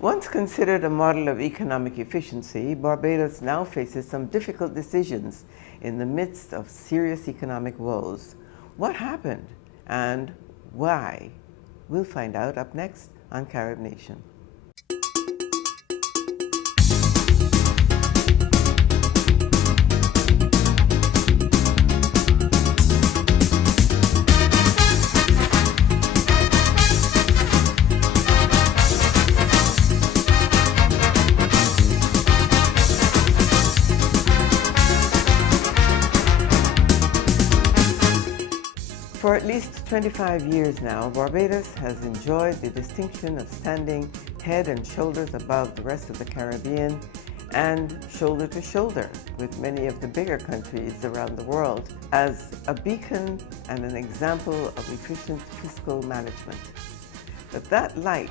Once considered a model of economic efficiency, Barbados now faces some difficult decisions in the midst of serious economic woes. What happened and why? We'll find out up next on Carib Nation. For at least 25 years now, Barbados has enjoyed the distinction of standing head and shoulders above the rest of the Caribbean and shoulder to shoulder with many of the bigger countries around the world as a beacon and an example of efficient fiscal management. But that light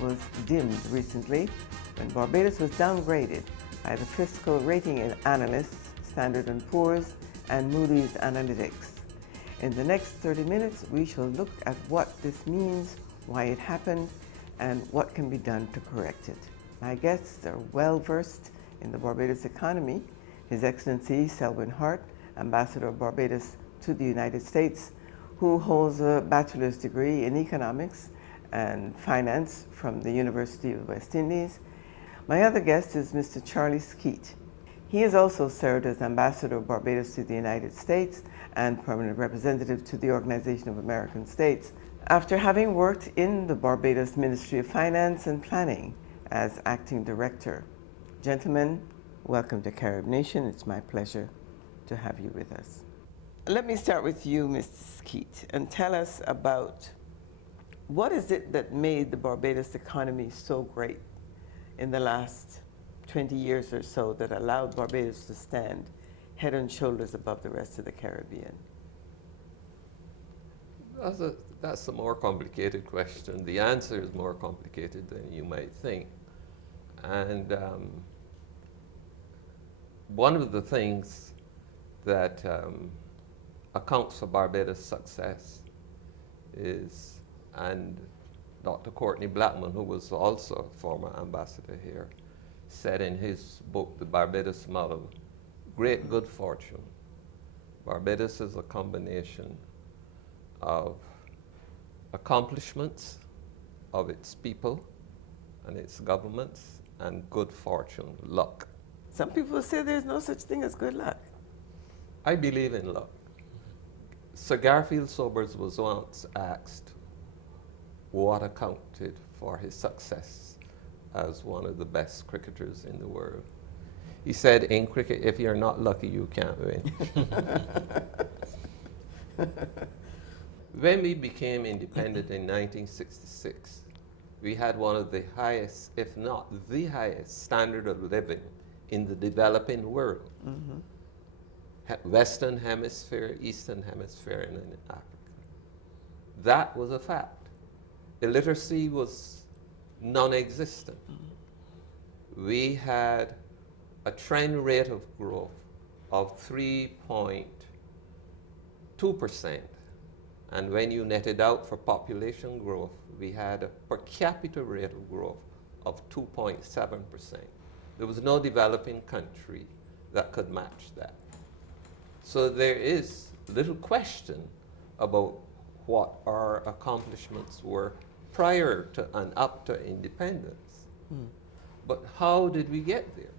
was dimmed recently when Barbados was downgraded by the fiscal rating analysts Standard & Poor's and Moody's Analytics. In the next 30 minutes, we shall look at what this means, why it happened, and what can be done to correct it. My guests are well versed in the Barbados economy. His Excellency Selwyn Hart, Ambassador of Barbados to the United States, who holds a bachelor's degree in economics and finance from the University of West Indies. My other guest is Mr. Charlie Skeet. He has also served as Ambassador of Barbados to the United States and Permanent Representative to the Organization of American States, after having worked in the Barbados Ministry of Finance and Planning as Acting Director. Gentlemen, welcome to Carib Nation. It's my pleasure to have you with us. Let me start with you, Mr. Skeet, and tell us about what is it that made the Barbados economy so great in the last 20 years or so that allowed Barbados to stand head and shoulders above the rest of the Caribbean? That's a more complicated question. The answer is more complicated than you might think. And one of the things that accounts for Barbados' success is, and Dr. Courtney Blackman, who was also a former ambassador here, said in his book, The Barbados Model, great good fortune. Barbados is a combination of accomplishments of its people and its governments and good fortune, luck. Some people say there's no such thing as good luck. I believe in luck. Sir Garfield Sobers was once asked what accounted for his success as one of the best cricketers in the world. He said, in cricket, if you're not lucky, you can't win. When we became independent in 1966, we had one of the highest, if not the highest, standard of living in the developing world. Mm-hmm. Western Hemisphere, Eastern Hemisphere, and in Africa. That was a fact. Illiteracy was non-existent. Mm-hmm. We had a trend rate of growth of 3.2%. And when you net it out for population growth, we had a per capita rate of growth of 2.7%. There was no developing country that could match that. So there is little question about what our accomplishments were prior to and up to independence. But how did we get there?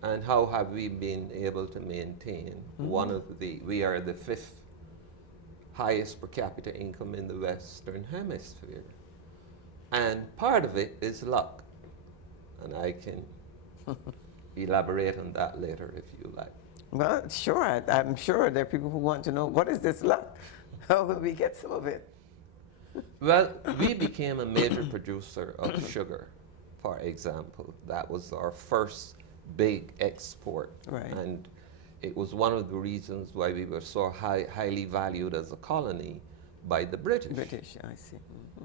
And how have we been able to maintain we are the 5th highest per capita income in the Western Hemisphere. And part of it is luck. And I can elaborate on that later if you like. Well, sure. I'm sure there are people who want to know, what is this luck? How will we get some of it? Well, we became a major producer of sugar, for example. That was our first big export. Right. And it was one of the reasons why we were so highly valued as a colony by the British. I see. Mm-hmm.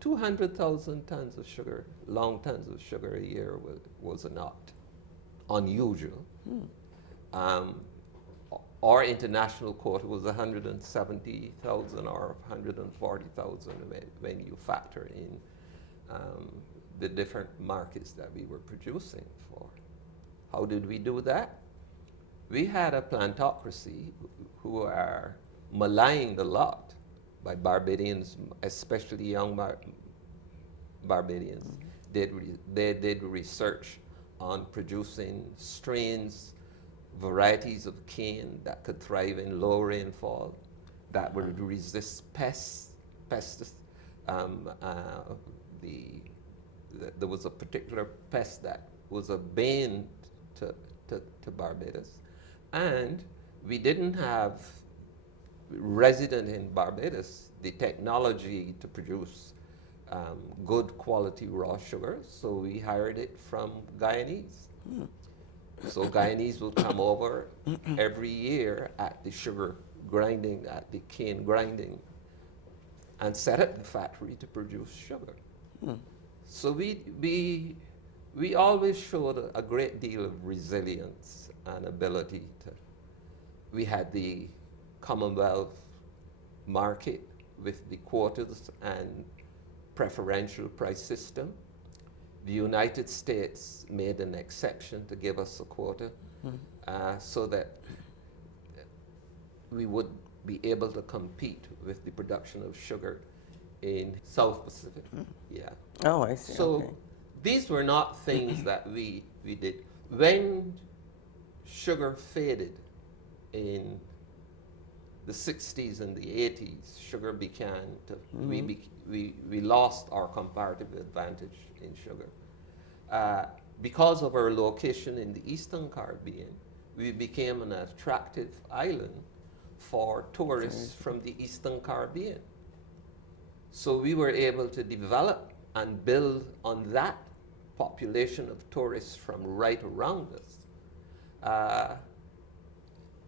200,000 tons of sugar, long tons of sugar a year was not unusual. Our international quota was 170,000 or 140,000 when you factor in um, the different markets that we were producing for. How did we do that? We had a plantocracy who are maligned a lot by Barbadians, especially young Barbadians. They did research on producing strains, varieties of cane that could thrive in low rainfall, that would resist pests. There was a particular pest that was a bane to Barbados. And we didn't have resident in Barbados the technology to produce good quality raw sugar, so we hired it from Guyanese. So Guyanese will come over every year at the sugar grinding, at the cane grinding, and set up the factory to produce sugar. So we always showed a great deal of resilience and ability to. We had the Commonwealth market with the quotas and preferential price system. The United States made an exception to give us a quota so that we would be able to compete with the production of sugar in South Pacific. Yeah. Oh, I see. So Okay. these were not things that we did. When sugar faded in the 60s and the 80s, sugar began to, we lost our comparative advantage in sugar. Because of our location in the Eastern Caribbean, we became an attractive island for tourists from the Eastern Caribbean. So we were able to develop and build on that population of tourists from right around us,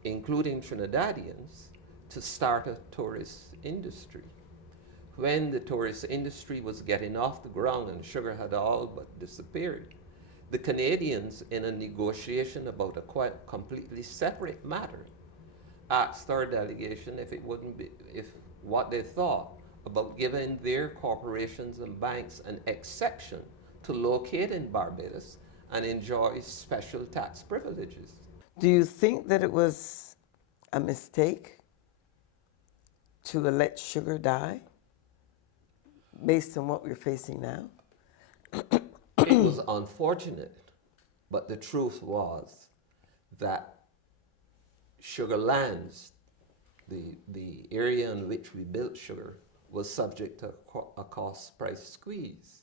including Trinidadians, to start a tourist industry. When the tourist industry was getting off the ground and sugar had all but disappeared, the Canadians, in a negotiation about a quite completely separate matter, asked our delegation if what they thought about giving their corporations and banks an exception to locate in Barbados and enjoy special tax privileges. Do you think that it was a mistake to let sugar die based on what we're facing now? It was unfortunate, but the truth was that sugar lands, the area in which we built sugar, was subject to a cost price squeeze.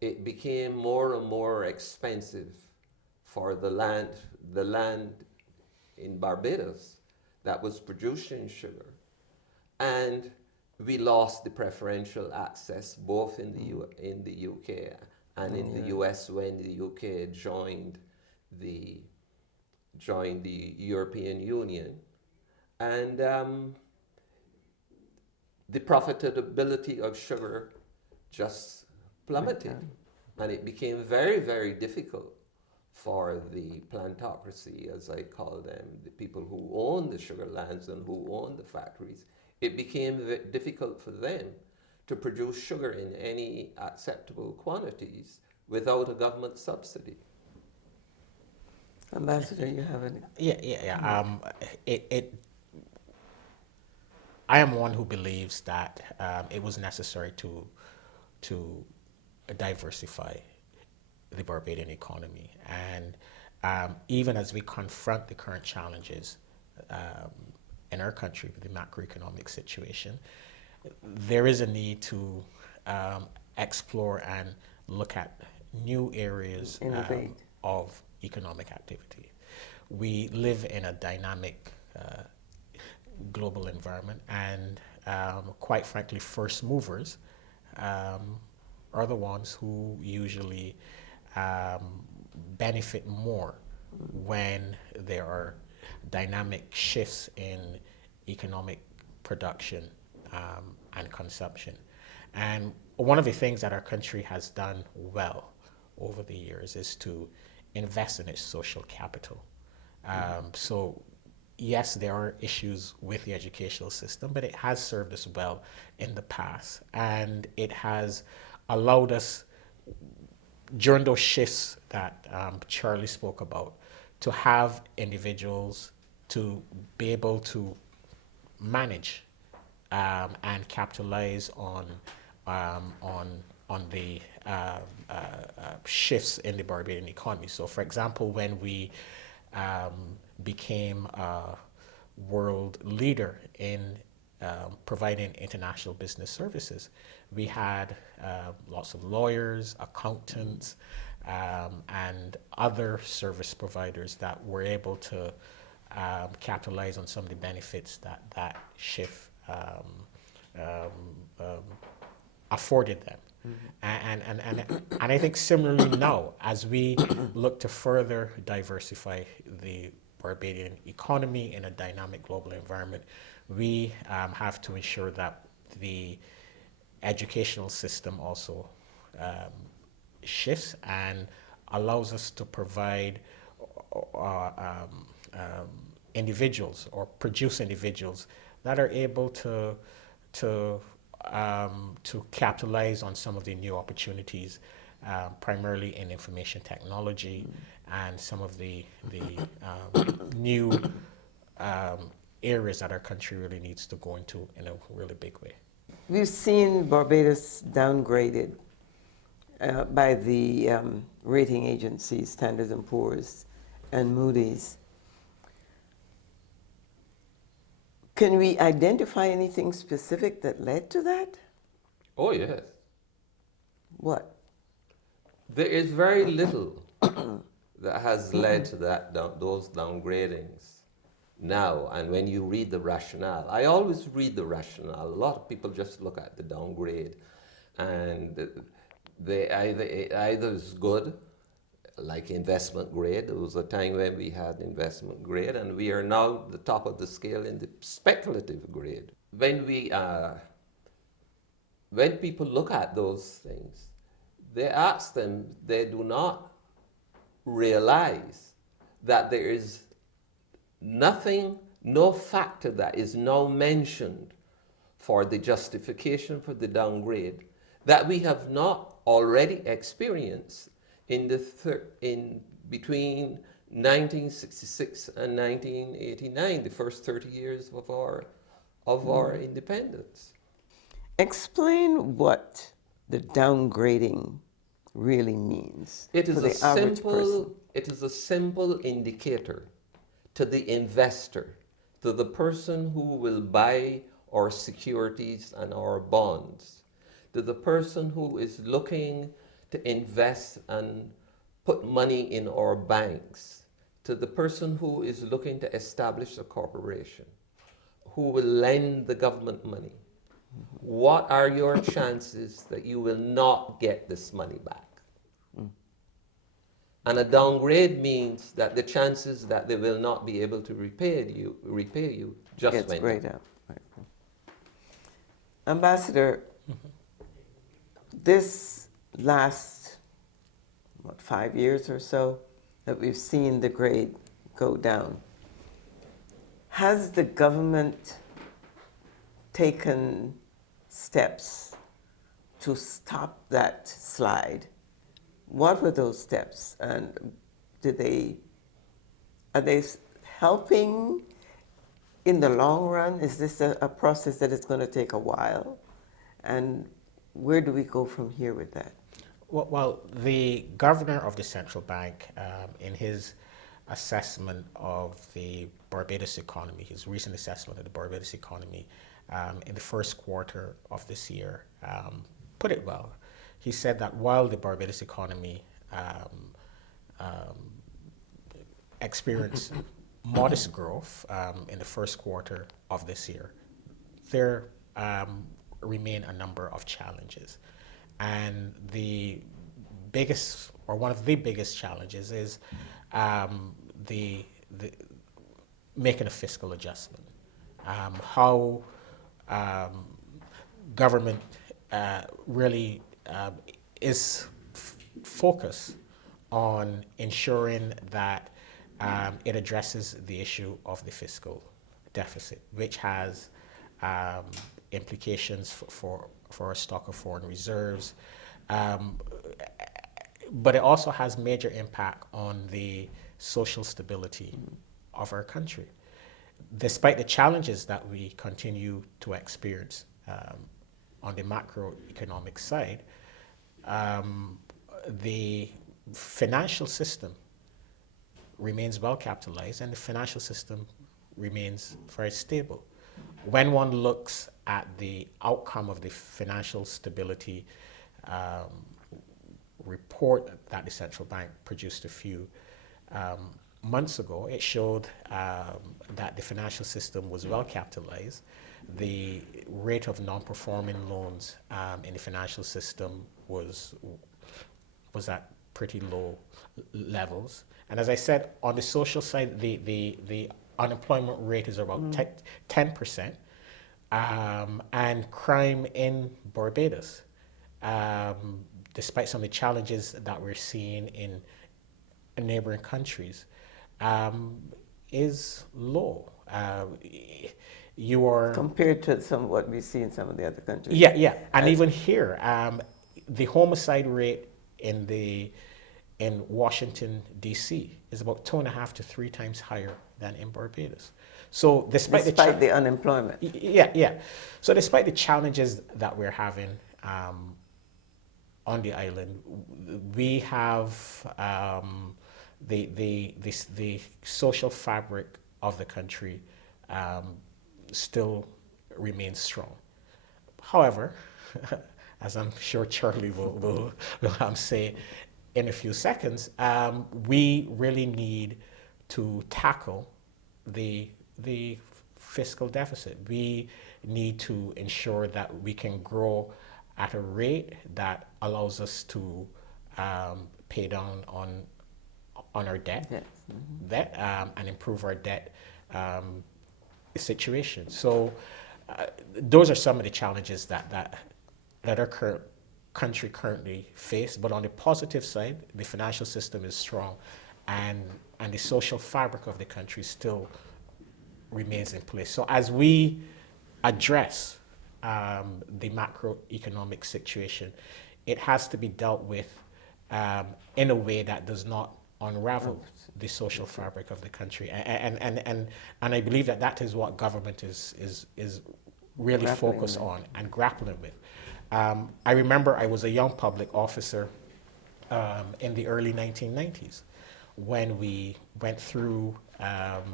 It became more and more expensive for the land in Barbados that was producing sugar. And we lost the preferential access both in the UK and in the US when the UK joined the European Union. And the profitability of sugar just plummeted. And it became very, very difficult for the plantocracy, as I call them, the people who own the sugar lands and who own the factories. It became difficult for them to produce sugar in any acceptable quantities without a government subsidy. Ambassador, you have any? I am one who believes that it was necessary to diversify the Barbadian economy. And even as we confront the current challenges in our country with the macroeconomic situation, there is a need to explore and look at new areas of economic activity. We live in a dynamic global environment, and quite frankly, first movers are the ones who usually benefit more when there are dynamic shifts in economic production and consumption. And one of the things that our country has done well over the years is to invest in its social capital. So yes, there are issues with the educational system, but it has served us well in the past, and it has allowed us, during those shifts that Charlie spoke about, to have individuals to be able to manage and capitalize on the shifts in the Barbadian economy. So, for example, when we became a world leader in providing international business services, we had lots of lawyers, accountants, and other service providers that were able to capitalize on some of the benefits that that shift afforded them. And I think similarly now, as we look to further diversify the Barbadian economy in a dynamic global environment, we have to ensure that the educational system also shifts and allows us to provide individuals or produce individuals that are able to capitalize on some of the new opportunities, primarily in information technology and some of the new areas that our country really needs to go into in a really big way. We've seen Barbados downgraded by the rating agencies, Standard & Poor's and Moody's. Can we identify anything specific that led to that? Oh, yes. What? There is very little that has led to those downgradings now. And when you read the rationale, I always read the rationale. A lot of people just look at the downgrade, and it either is good, like investment grade. There was a time when we had investment grade, and we are now the top of the scale in the speculative grade. When people look at those things, they ask them, they do not realize that there is nothing, no factor that is now mentioned for the justification for the downgrade that we have not already experienced in between 1966 and 1989, the first 30 years of our independence. Explain what the downgrading really means It is for the average person. It is a simple indicator to the investor, to the person who will buy our securities and our bonds, to the person who is looking to invest and put money in our banks, to the person who is looking to establish a corporation, who will lend the government money. What are your chances that you will not get this money back? And a downgrade means that the chances that they will not be able to repay you just Gets went grayed up. out. Right. Ambassador, this last, 5 years or so that we've seen the grade go down, has the government taken steps to stop that slide? What were those steps, and are they helping in the long run? Is this a process that is going to take a while? And where do we go from here with that? Well, the governor of the central bank, in his assessment of the Barbados economy, his recent assessment of the Barbados economy in the first quarter of this year, put it well. He said that while the Barbados economy experienced modest growth in the first quarter of this year, there remain a number of challenges. And the biggest, or one of the biggest challenges is the making a fiscal adjustment. How government really is focused on ensuring that it addresses the issue of the fiscal deficit, which has implications for a stock of foreign reserves, Um, but it also has major impact on the social stability of our country. Despite the challenges that we continue to experience on the macroeconomic side, the financial system remains well capitalized and the financial system remains very stable. When one looks at the outcome of the financial stability report that the central bank produced a few months ago, it showed that the financial system was well capitalized. The rate of non-performing loans in the financial system was at pretty low levels. And as I said, on the social side, the unemployment rate is about 10%. And crime in Barbados, despite some of the challenges that we're seeing in neighboring countries, is low. You are compared to what we see in some of the other countries. Yeah, and even here, the homicide rate in Washington D.C. is about 2.5 to 3 times higher than in Barbados. So despite the unemployment. Yeah. So despite the challenges that we're having on the island, we have the social fabric of the country still remains strong. However, as I'm sure Charlie will say in a few seconds, we really need to tackle the fiscal deficit. We need to ensure that we can grow at a rate that allows us to pay down on our debt, Yes. And improve our debt situation. So those are some of the challenges that our country currently face. But on the positive side, the financial system is strong, and the social fabric of the country still remains in place. So as we address the macroeconomic situation, it has to be dealt with in a way that does not unravel the social fabric of the country. And I believe that is what government is really focused on and grappling with. I remember I was a young public officer in the early 1990s when we went through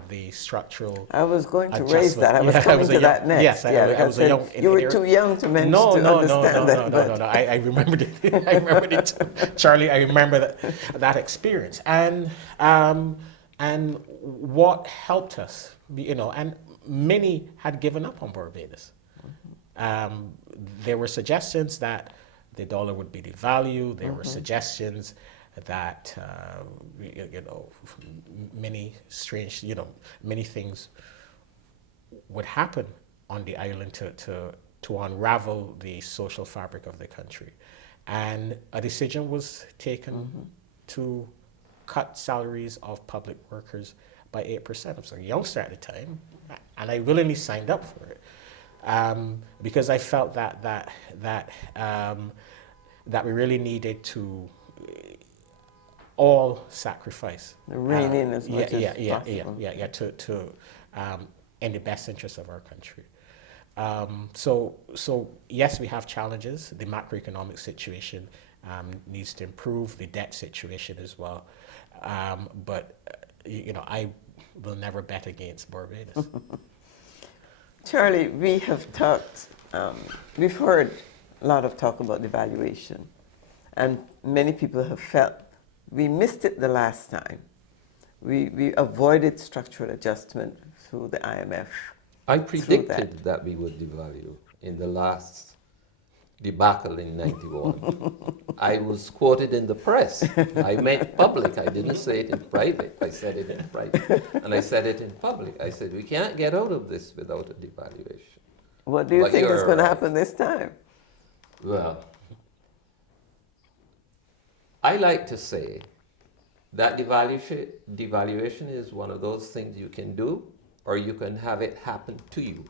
the structural. I was going to raise that. I was coming to that next. Yes, I was a young. You were too young to mention understand that. No. I remembered it. I remembered it, Charlie. I remember that experience, and what helped us, and many had given up on Barbados. There were suggestions that the dollar would be devalued. There were suggestions that many strange, many things would happen on the island to unravel the social fabric of the country, and a decision was taken to cut salaries of public workers by 8%. I was a youngster at the time, and I willingly signed up for it. Because I felt that we really needed to all sacrifice. Rein in as much as possible. To in the best interest of our country. So yes, we have challenges. The macroeconomic situation needs to improve. The debt situation as well. But I will never bet against Barbados. Charlie, we have talked, we've heard a lot of talk about devaluation, and many people have felt we missed it the last time. We avoided structural adjustment through the IMF. I predicted that we would devalue in the last debacle in 91. I was quoted in the press. I meant public. I didn't say it in private. I said it in private. And I said it in public. I said, we can't get out of this without a devaluation. What do you think is going to happen this time? Well, I like to say that devaluation is one of those things you can do, or you can have it happen to you.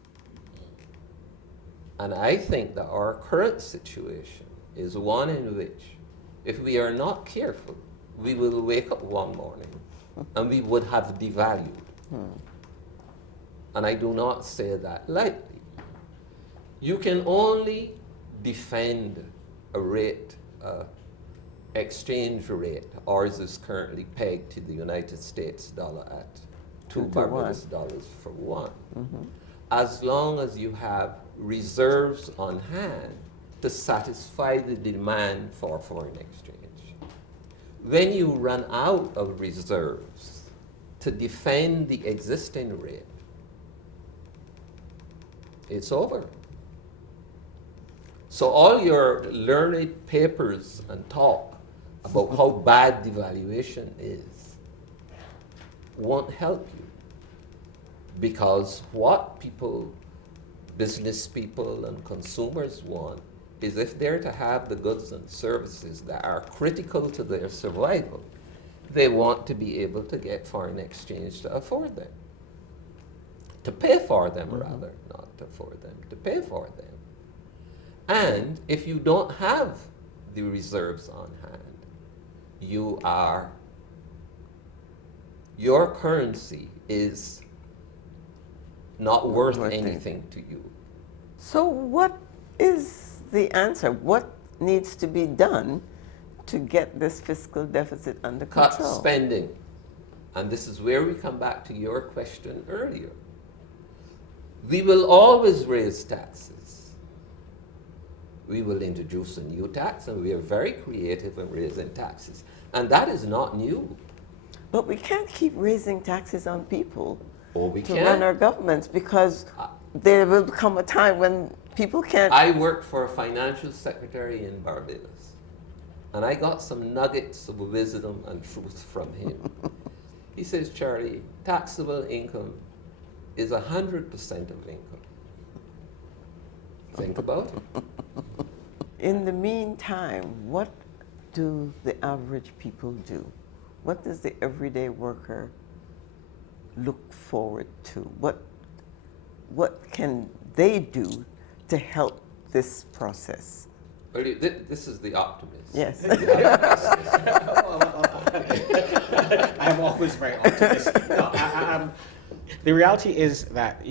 And I think that our current situation is one in which, if we are not careful, we will wake up one morning and we would have devalued. And I do not say that lightly. You can only defend a rate, exchange rate. Ours is currently pegged to the United States dollar at 2 Barbados dollars for one. As long as you have reserves on hand to satisfy the demand for foreign exchange. When you run out of reserves to defend the existing rate, it's over. So all your learned papers and talk about how bad devaluation is won't help you, because what people, business people and consumers want is, if they're to have the goods and services that are critical to their survival, they want to be able to get foreign exchange to afford them. To pay for them, rather, not to afford them, to pay for them. And if you don't have the reserves on hand, your currency is not worth anything to you. So what is the answer? What needs to be done to get this fiscal deficit under control? Cut spending. And this is where we come back to your question earlier. We will always raise taxes. We will introduce a new tax, and we are very creative in raising taxes. And that is not new. But we can't keep raising taxes on people to run our governments, because there will come a time when people can't. I worked for a financial secretary in Barbados, and I got some nuggets of wisdom and truth from him. He says, Charlie, taxable income is 100% of income. Think about it. In the meantime, what do the average people do? What does the everyday worker look forward to? What can they do to help this process? Well, this is the optimist. Yes. I'm always very optimistic. No, the reality is that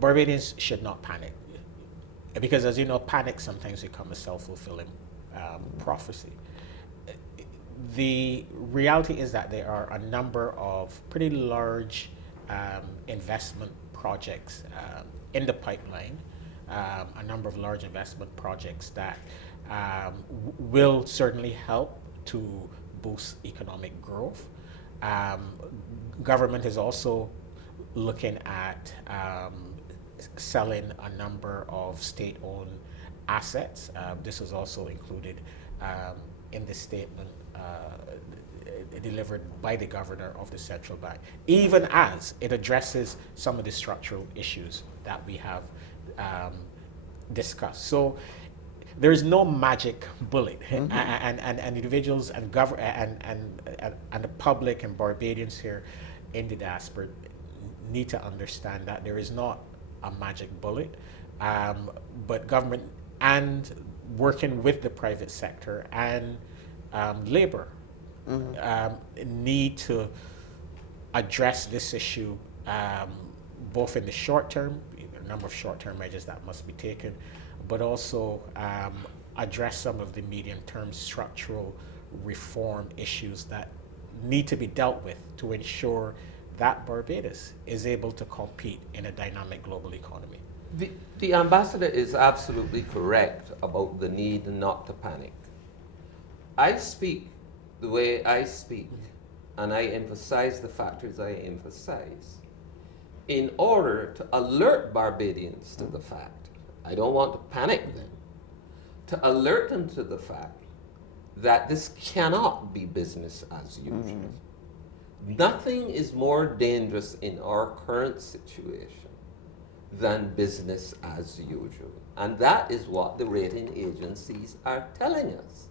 Barbadians should not panic, because, as you know, panic sometimes becomes a self-fulfilling prophecy. The reality is that there are a number of pretty large investment projects in the pipeline, a number of large investment projects that will certainly help to boost economic growth. Government is also looking at selling a number of state-owned assets. This is also included in the statement delivered by the governor of the central bank, even as it addresses some of the structural issues that we have discussed. So there's no magic bullet, and individuals and the public and Barbadians here in the diaspora need to understand that there is not a magic bullet, but government and working with the private sector and labor need to address this issue both in the short term, a number of short-term measures that must be taken, but also address some of the medium-term structural reform issues that need to be dealt with to ensure that Barbados is able to compete in a dynamic global economy. The ambassador is absolutely correct about the need not to panic. I speak the way I speak, and I emphasize the factors I emphasize in order to alert Barbadians to the fact, I don't want to panic them, to alert them to the fact that this cannot be business as usual. Nothing is more dangerous in our current situation than business as usual. And that is what the rating agencies are telling us.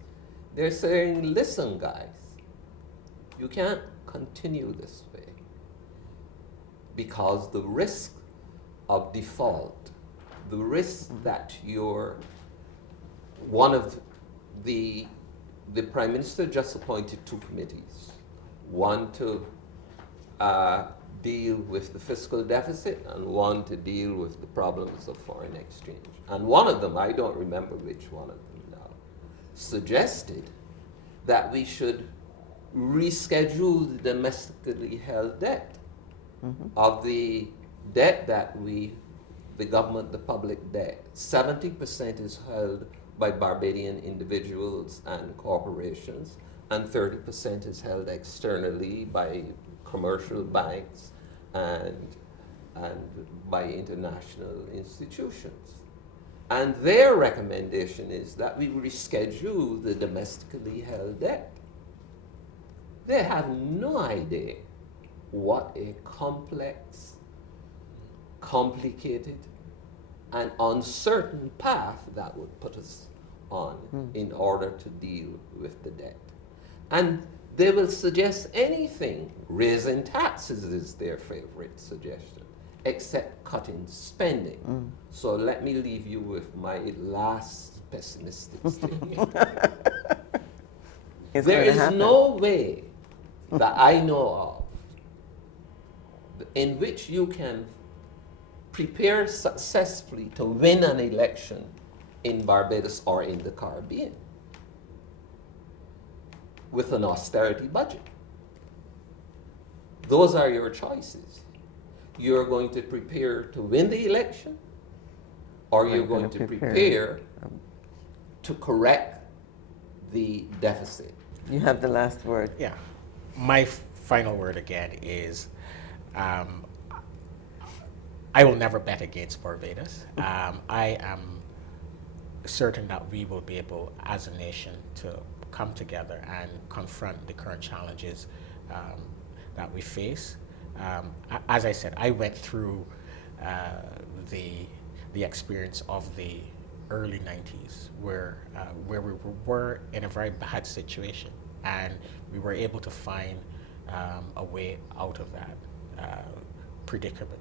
They're saying, listen, guys, you can't continue this way, because the risk of default, the risk that you're one of the Prime Minister just appointed 2 committees, one to deal with the fiscal deficit and one to deal with the problems of foreign exchange. And one of them, I don't remember which one of them now, suggested that we should reschedule the domestically held debt. Of the debt that the government, the public debt, 70% is held by Barbadian individuals and corporations, and 30% is held externally by commercial banks and by international institutions. And their recommendation is that we reschedule the domestically held debt. They have no idea what a complex, complicated, and uncertain path that would put us on in order to deal with the debt. And they will suggest anything. Raising taxes is their favorite suggestion, except cutting spending. So let me leave you with my last pessimistic statement. There is no way that I know of in which you can prepare successfully to win an election in Barbados or in the Caribbean with an austerity budget. Those are your choices. You're going to prepare to win the election, or you're going to prepare to correct the deficit. You have the last word. Yeah. My final word again is I will never bet against Barbados. I am certain that we will be able, as a nation, to come together and confront the current challenges that we face. As I said, I went through the experience of the early 90s where we were in a very bad situation, and we were able to find a way out of that predicament.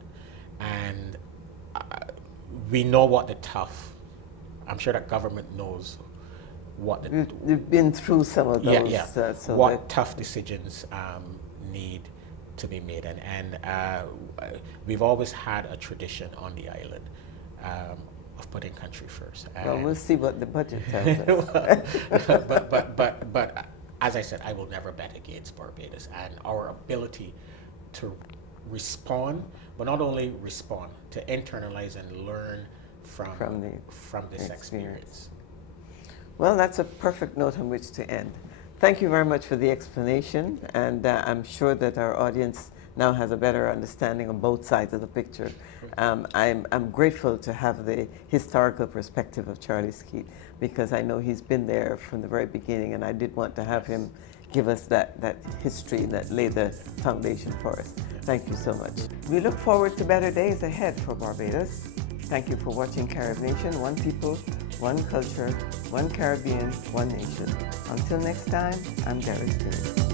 And we know what the tough, I'm sure that government knows what the... You've been through some of those. So what tough decisions need to be made. And we've always had a tradition on the island of putting country first. Well, we'll see what the budget tells us. but as I said, I will never bet against Barbados and our ability to respond, but not only respond, to internalize and learn from this experience. Well, that's a perfect note on which to end. Thank you very much for the explanation, and I'm sure that our audience now has a better understanding of both sides of the picture. I'm grateful to have the historical perspective of Charlie Skeet, because I know he's been there from the very beginning, and I did want to have him give us that history that laid the foundation for us. Thank you so much. We look forward to better days ahead for Barbados. Thank you for watching Carib Nation, one people, one culture, one Caribbean, one nation. Until next time, I'm Derek Green.